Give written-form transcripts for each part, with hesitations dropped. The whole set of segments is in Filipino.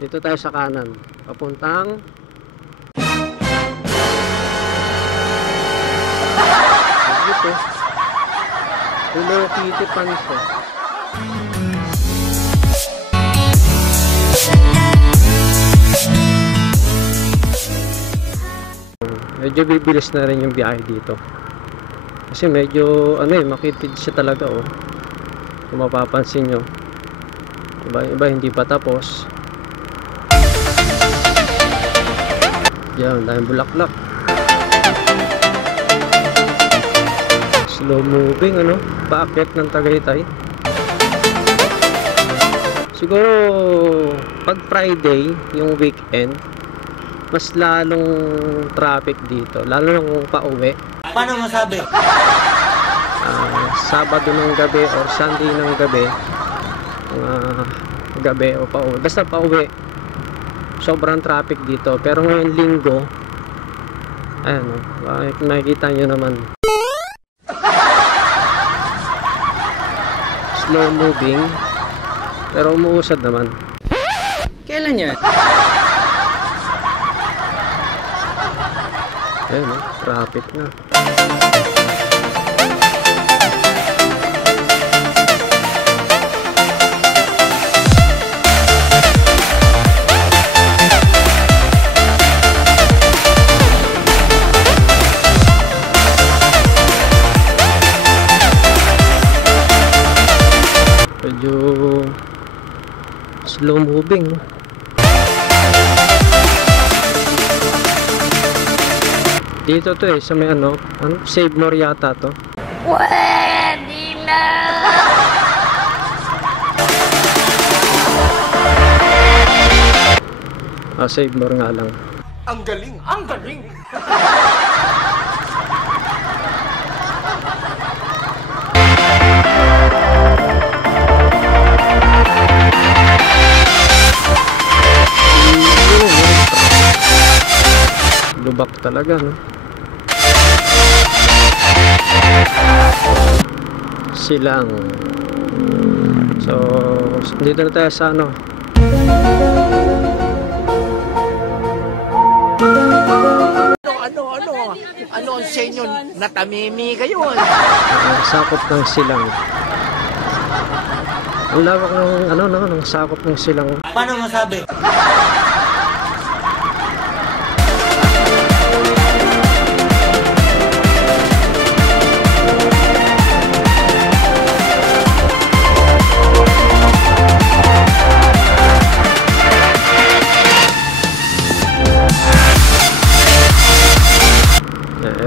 Dito tayo sa kanan. Papuntang dito. Hello Kitty Panso. Medyo bibilis na rin yung biyahe dito. Kasi medyo makitid siya talaga oh. Kung mapapansin nyo. Iba hindi pa tapos. Yan, dahil bulaklak. Slow moving paakyat ng Tagaytay. Siguro pag Friday, yung weekend, mas lalong traffic dito, lalo na kung pauwi. Paano masabi? Sabado ng gabi or Sunday ng gabi, gabi o pauwi, basta pauwi, sobrang traffic dito. Pero ngayon linggo, ayan makikita nyo naman, slow moving pero umuusad naman. Kailan yan? Ayan traffic na. Medyo slow moving. Dito to sa may Save More yata to. Pwede na! Save More nga lang. Ang galing! Ang galing! Lubak talaga Silang. So dito na tayo sa Ano ang sa inyo? Natamimi kayo. sakop ng Silang. Ang lawak ng ng sakop ng Silang. Paano masabi?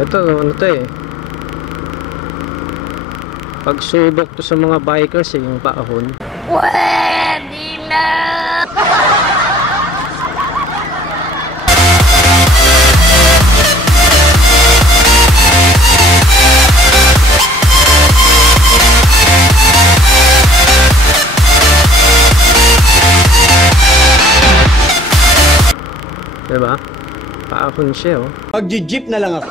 Ito pagsubok to sa mga bikers yung paahon. Pwede na! Diba? Paahon siya Pag-jeep na lang ako.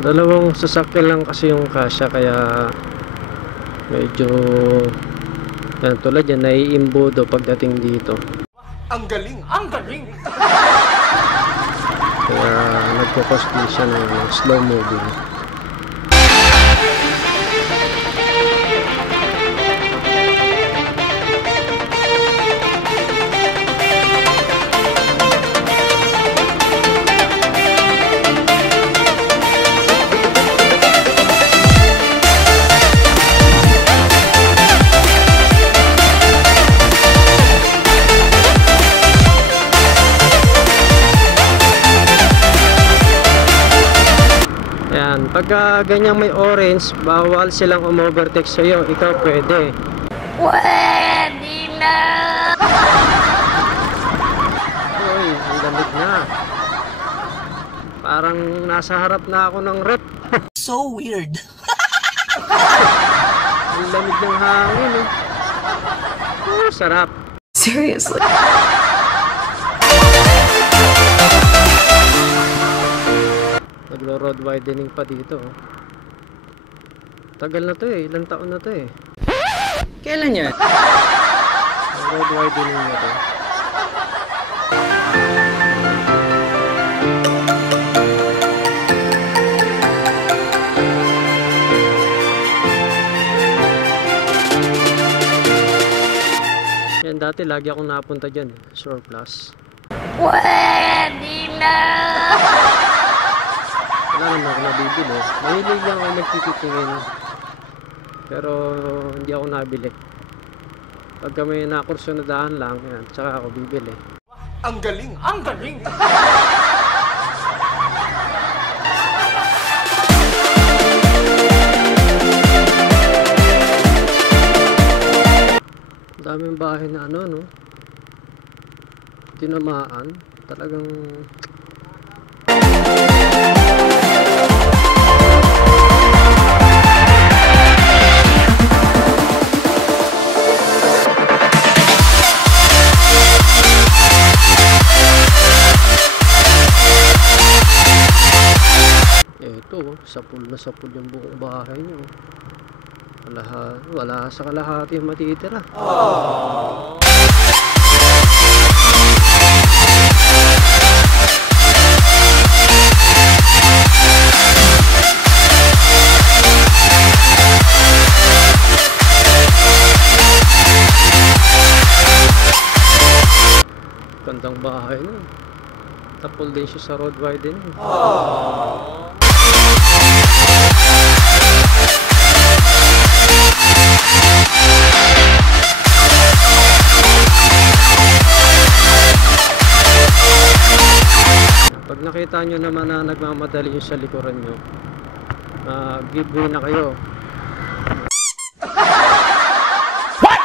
Dalawang sasakyan lang kasi yung kasya, kaya medyo tulad yan, naiimbodo pagdating dito. Ang galing! Ang galing! Kaya nagpo-cause din siya ng slow moving. Pagka ganyang may orange, bawal silang umovertake sa'yo. Ikaw pwede. Pwede na! Uy, ang lamig na. Parang nasa harap na ako ng rep. So weird. Ang lamig ng hangin Sarap. Seriously. Naglo-road widening pa dito. Oh. Tagal na to eh. Ilang taon na to eh. Kailan yan? Road widening na to. Yan, dati lagi akong napunta dyan. Surplus. Pwede na! Wala naman ako nabibili. Mahilig lang ako magtitingin. Pero hindi ako nabili. Pagka may nakursyon na daan lang, yan, tsaka ako bibili. Ang galing! Ang galing! Daming bahay na ano, no? Tinamaan. Talagang... Ito, sapul na sapul yung buong bahay niyo. Wala sa kalahati yung matitira. Gandang bahay na. Tapol din siya sa road widening. Pag nakita nyo naman na nagmamadali yung sa likuran nyo, giveaway na kayo. What?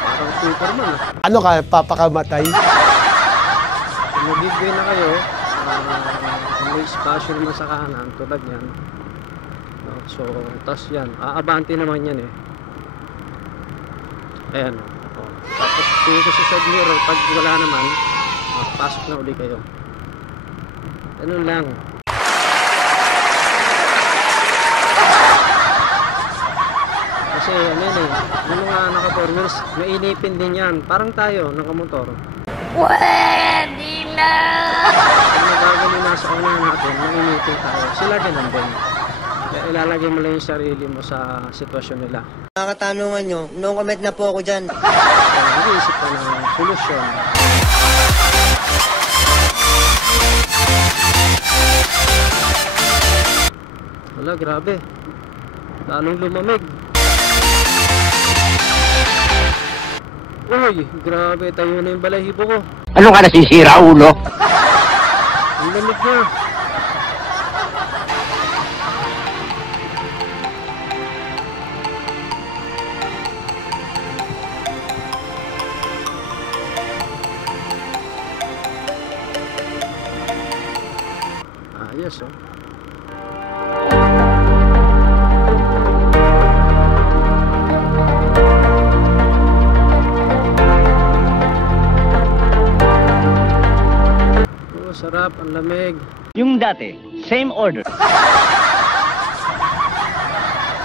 Parang Superman ah. Ano ka, papakamatay? Kung mag-giveaway na kayo, kung may spasyo naman sa kanan, tulad yan. So, tas yan, aabante naman yan eh. Ayan. Tapos, tingin ko sa side mirror, pag wala naman, pasok na uli kayo. Ganun lang. Kasi ano yun eh, yung mga naka 4 wheels, mainipin din yan. Parang tayo, nakamotor. Pwede na! Pag nagagano nasa unahan natin, mainipin tayo. Sila din nandun. Kaya ilalagay mo lang yung sarili mo sa sitwasyon nila. Mga katanungan nyo, no comment na po ako dyan. Kaya nag-iisip ka ng solusyon. Wala, grabe. Lalong lumamig. Uy, grabe. Tayo na yung balahibo ko. Ano ka nasisira, ulo? Ang lamig na. Ayos, oh. Oh, sarap, ang lamig. Yung dati, same order.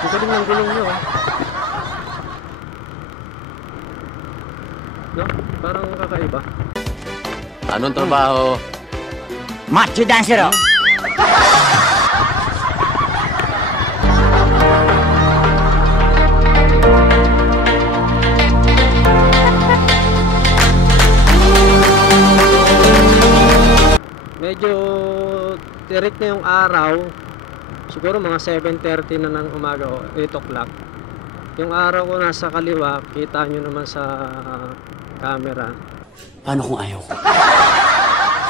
Ang galing ng gulong nyo, oh. No? Parang kakaiba. Anong trabaho? Macho dancer, oh. Medyo tirik na yung araw. Siguro mga 7:30 na ng umaga o 8 o'clock. Yung araw ko nasa kaliwa, kita nyo naman sa camera. Paano kung ayaw ko?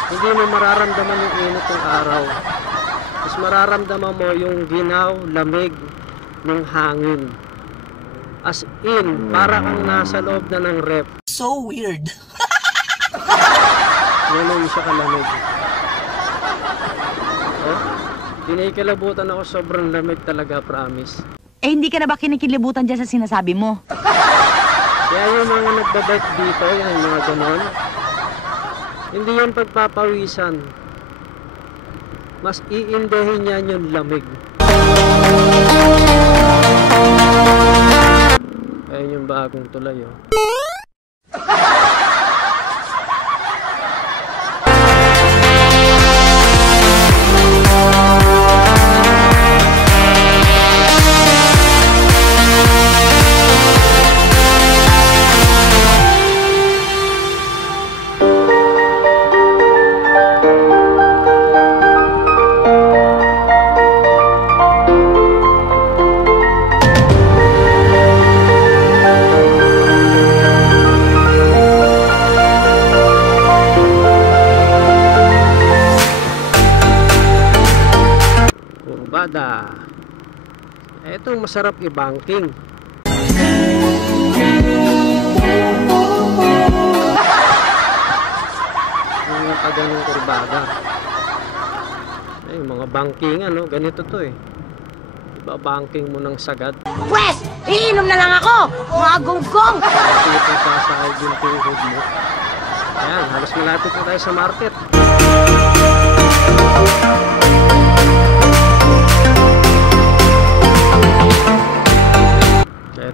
Hindi mo mararamdaman yung init ng araw. Mas mararamdaman mo yung ginaw, lamig ng hangin. As in, para kang nasa loob na ng ref. So weird. Ganun siya kalamig. Oh, kinikilabutan ako, sobrang lamig talaga, promise. Eh, hindi ka na ba kinikilibutan dyan sa sinasabi mo? Kaya yung mga nagbabike dito, yan, yung mga ganon, hindi yan pagpapawisan. Mas iindahin yan yung lamig. Ayun yung bagong tulay, oh. Kurbada. Ito masarap i-banking. Yung pagganong kurbada. Ay, mga banking ano, ganito to eh. Diba banking mo ng sagad? Pwes, iinom na lang ako! Mga gonggong! Ito sasahid yung tuhod mo. Ayan, halos malapit na tayo sa market.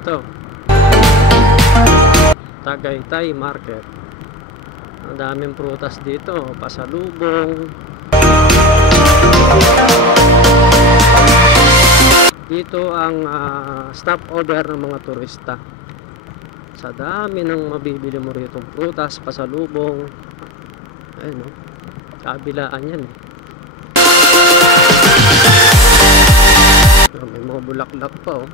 Ito, Tagaytay Market. Ang daming prutas dito, pasalubong. Dito ang stop over ng mga turista. Sa dami ng mabibili mo rito, prutas, pasalubong. Ayun, no? Kabilaan yan eh. May mga bulaklak pa, oh.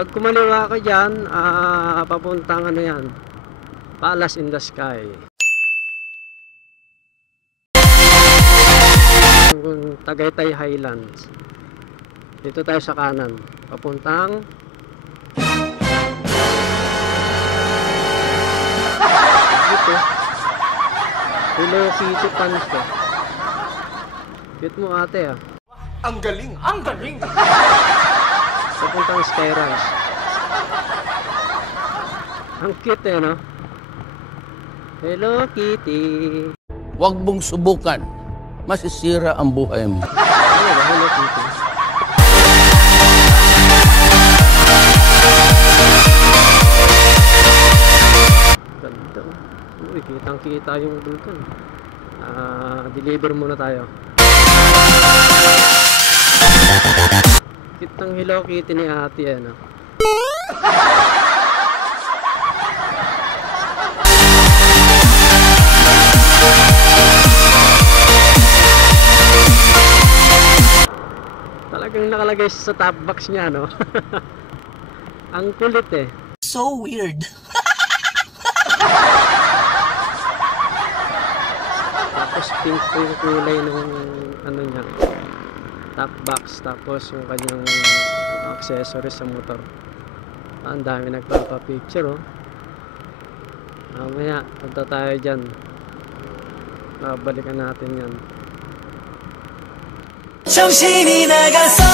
Pag kumaliwa ka dyan, papuntang ano yan, Palace in the Sky. Tagaytay Highlands. Dito tayo sa kanan, papuntang dito. Hello Kitty Pants ko. Cute mo ate, ah. Ang galing! Ang galing! Papuntang Sky Ranch. Ang cute eh, no? Hello Kitty. Huwag mong subukan. Masisira ang buhay mo. Ano ba? Hello Kitty. Ganda. Uy, kitang kita yung vulkan. Deliver muna tayo. Kitang Hello Kitty ni ate, ano? Talagang nakalagay sa top box niya, no? Ang kulit eh. So weird. Tapos pink po yung kulay ng ano niya, top box. Tapos yung kanyang accessories sa motor. Ang dami nagpapapicture, oh. Mamaya, punta tayo dyan. Babalikan natin yan. 정신이 나갔어